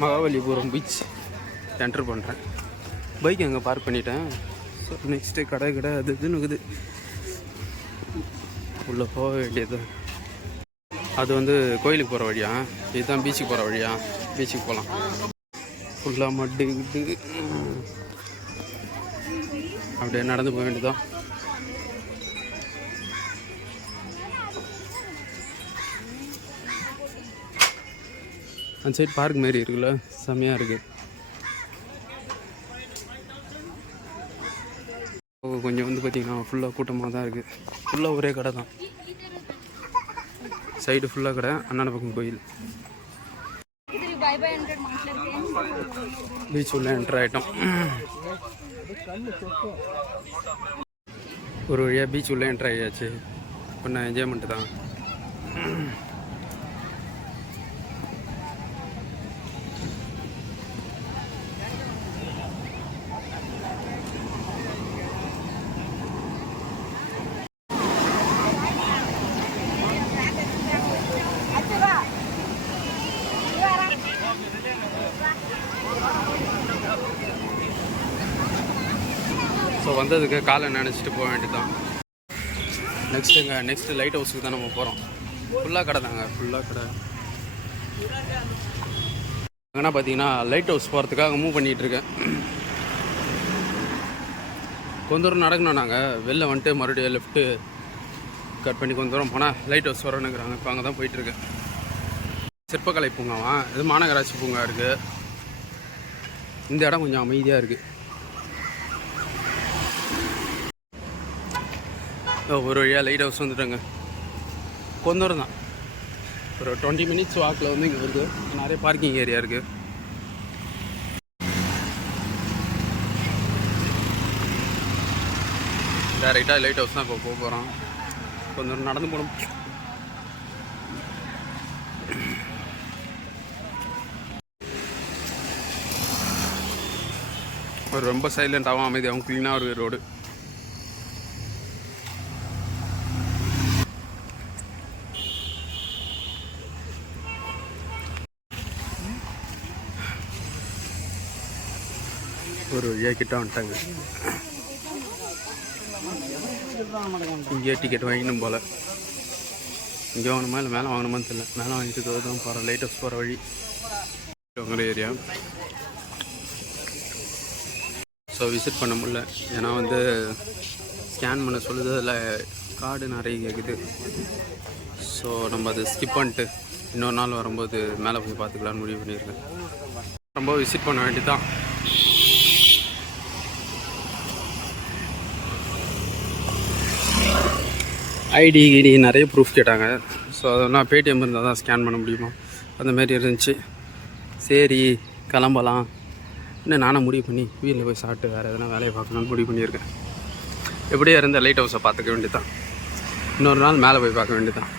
Mahabalipuram beach enter பண்ணுறேன். Bike அங்கே park பண்ணிட்டேன். ஸோ நெக்ஸ்ட்டு கடை அது இதுன்னு இருக்குது. உள்ளே போக வேண்டியது. அது வந்து கோயிலுக்கு போகிற வழியா, இதுதான் பீச்சுக்கு போகிற வழியா. பீச்சுக்கு போகலாம். ஃபுல்லாக மட்டு அப்படியே நடந்து போக வேண்டியதான். அந்த சைடு பார்க் மாரி இருக்குல்ல, செம்மையாக இருக்குது. கொஞ்சம் வந்து பார்த்திங்கன்னா ஃபுல்லாக கூட்டமாக தான் இருக்குது. ஃபுல்லாக ஒரே கடை தான். சைடு ஃபுல்லாக கடை. அண்ணான பக்கம் கோயில். பீச் உள்ள என்ட்ரு ஆகிட்டோம். ஒரு வழியாக பீச் உள்ள என்ட்ரு ஆகியாச்சு. கொஞ்சம் என்ஜாய்மெண்ட்டு தான். ஸோ வந்ததுக்கு காலை நினச்சிட்டு போக வேண்டியதுதான். நெக்ஸ்ட்டு லைட் ஹவுஸுக்கு தான் நம்ம போகிறோம். ஃபுல்லாக கடை தாங்க, ஃபுல்லாக கடை. அங்கன்னா பார்த்தீங்கன்னா லைட் ஹவுஸ் போகிறதுக்காக மூவ் பண்ணிகிட்ருக்கேன். கொஞ்ச தூரம் நடக்கணும். நாங்கள் வெளில வந்துட்டு மறுபடியும் லெஃப்ட்டு கட் பண்ணி கொஞ்ச தூரம் போனால் லைட் ஹவுஸ் வரணுங்கிறாங்க. இப்போ அங்கே தான் போயிட்டுருக்கேன். சிற்பக்கலை பூங்காவான், இது மாநகராட்சி பூங்கா இருக்குது. இந்த இடம் கொஞ்சம் அமைதியாக இருக்குது. ஒரு வழியாக லைட் ஹவுஸ் வந்துட்டாங்க. கொஞ்ச தூரம் தான், ஒரு 20 மினிட்ஸ் வாக்கில் வந்து இங்கே இருக்குது. நிறைய பார்க்கிங் ஏரியா இருக்குது. டேரெக்டாக லைட் ஹவுஸ் தான் இப்போ போக போகிறோம். கொஞ்ச தூரம் நடந்து போகணும். ஒரு ரொம்ப சைலண்ட்டாகவும் அமைதியாகவும் க்ளீனாக ஒரு ரோடு. ஒரு வழியாக கிட்ட வந்துட்டாங்க. இங்கே டிக்கெட் வாங்கினும் போல். இங்கே வாங்கணுமா இல்லை மேலே வாங்கணுமான்னு தெரியல. மேலே வாங்கிட்டு தான் போகிறோம். லைட் ஹவுஸ் போகிற வழி உங்கள ஏரியா. ஸோ விசிட் பண்ண முடியல. ஏன்னா வந்து ஸ்கேன் பண்ண சொல்லுது. அதில் கார்டு நிறைய கேட்குது. ஸோ நம்ம அதை ஸ்கிப் பண்ணிட்டு இன்னொரு நாள் வரும்போது மேலே போய் பார்த்துக்கலான்னு முடிவு பண்ணியிருக்கேன். ரொம்ப விசிட் பண்ண வேண்டியதான். ஐடி நிறைய ப்ரூஃப் கேட்டாங்க. ஸோ அதெல்லாம் பேடிஎம் இருந்தால் தான் ஸ்கேன் பண்ண முடியுமா, அந்தமாரி இருந்துச்சு. சரி கிளம்பலாம். இன்னும் நானும் முடிவு பண்ணி வீட்டில் போய் சாப்பிட்டு வேறு எதனா வேலையை பார்க்கணும்னு முடிவு பண்ணியிருக்கேன். எப்படியே இருந்த லைட் ஹவுஸை பார்த்துக்க வேண்டியதான். இன்னொரு நாள் மேலே போய் பார்க்க வேண்டியதான்.